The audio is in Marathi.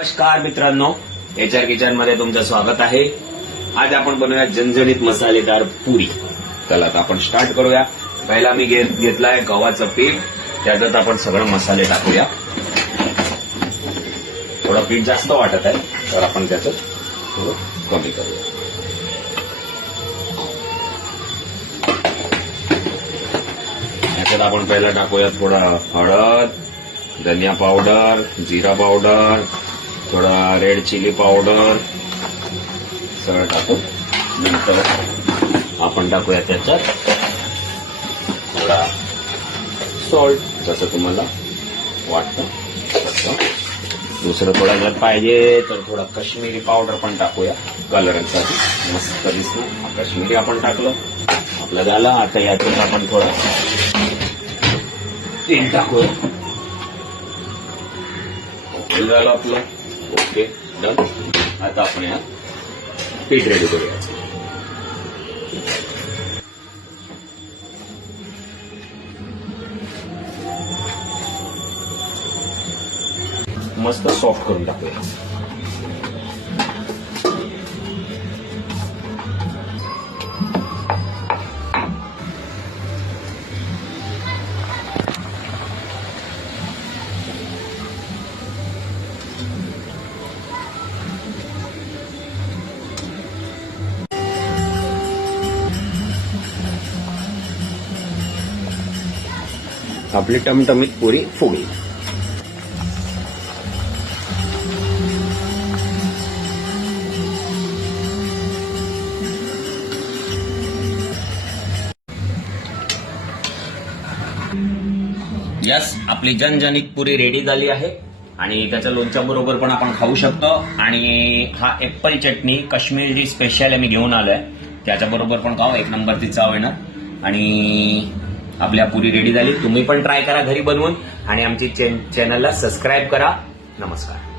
नमस्कार मित्रांनो, HR किचन मध्ये तुमचं स्वागत आहे. आज आपण बनवूया झणझणीत मसालेदार पुरी. चला आता आपण स्टार्ट करूया. पहिला मी घेतलाय गव्हाचं पीठ. त्याच्यात आपण सगळं मसाले टाकूया. थोडं पीठ जास्त वाटत आहे तर आपण त्याचं थोडं कमी करूया. याच्यात आपण पहिला टाकूया थोडा हळद, धनिया पावडर, जिरा पावडर, थोडा रेड चिली पावडर सगळं टाकू. नंतर आपण टाकूया त्याच्यात थोडा सॉल्ट, जसं तुम्हाला वाटतं तसं. दुसरं थोडा जर पाहिजे तर थोडा काश्मीरी पावडर पण टाकूया कलरसाठी, मस्त दिसणार. काश्मीरी आपण टाकलं, आपलं झालं. आता याच्यात आपण थोडं तेल टाकूया. ओके झालं आपलं. Okay done. आता आपण या पीठ रेडी करूया. मस्त सॉफ्ट करून टाकूया. आपली टमटमीत पुरी फुगली. यस, आपली झणझणीत पुरी रेडी झाली आहे. आणि त्याच्या लोणच्या बरोबर पण आपण खाऊ शकतो. आणि हा एप्पल चटणी काश्मीरी स्पेशल आम्ही घेऊन आलोय, त्याच्याबरोबर पण खाऊ. एक नंबर ती चव येणार. आणि आपल्या पुरी रेडी झाली. तुम्ही पण ट्राय करा घरी बनवून आणि आमची चॅनलला सबस्क्राईब करा. नमस्कार.